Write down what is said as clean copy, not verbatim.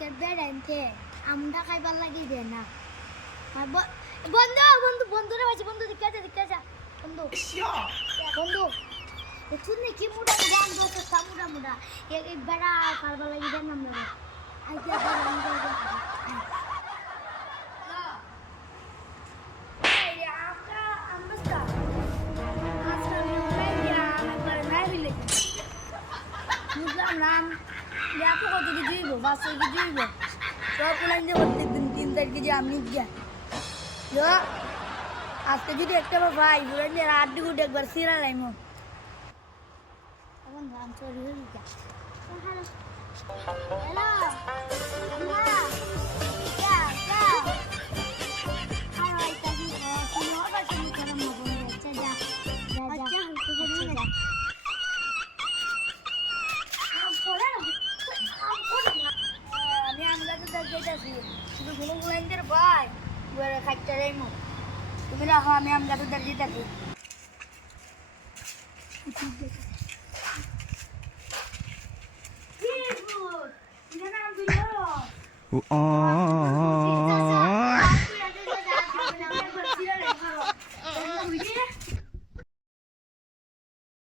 আজকের বেড়াইতে আমরা খাইবার লাগি দে না বন্ধু বন্ধু বন্ধুরা বাজি বন্ধু দিকে যা বন্ধু বন্ধু শুনে কি মুড়া গান দোতে সামুড়া মুড়া এই বেড়া খাইবার লাগি দে না আমরা আইতে নাম দেখো কত কিছু হইব 500 কিছু হইব সব প্ল্যান যে প্রত্যেকদিন 3-4 কেজি আমি গিয়া আজকে যদি একটা ভাই বলেন যে রাত দিকে উঠে একবার সিরা লাইমো এখন রাম চুরি হয়ে গেছে হ্যালো আম্মা যা যা হাই হাই কাজি তুমি আবার তুমি করম না বলে আচ্ছা যা যা আচ্ছা হইতে হইতে যা আমি আমরা তো দেখতেছি শুধু গুলো গুলাইন্দের ভাই বলে খাইতে যাইমু তুমি রাখো আমি আমরা তো দেখতেছি Oh,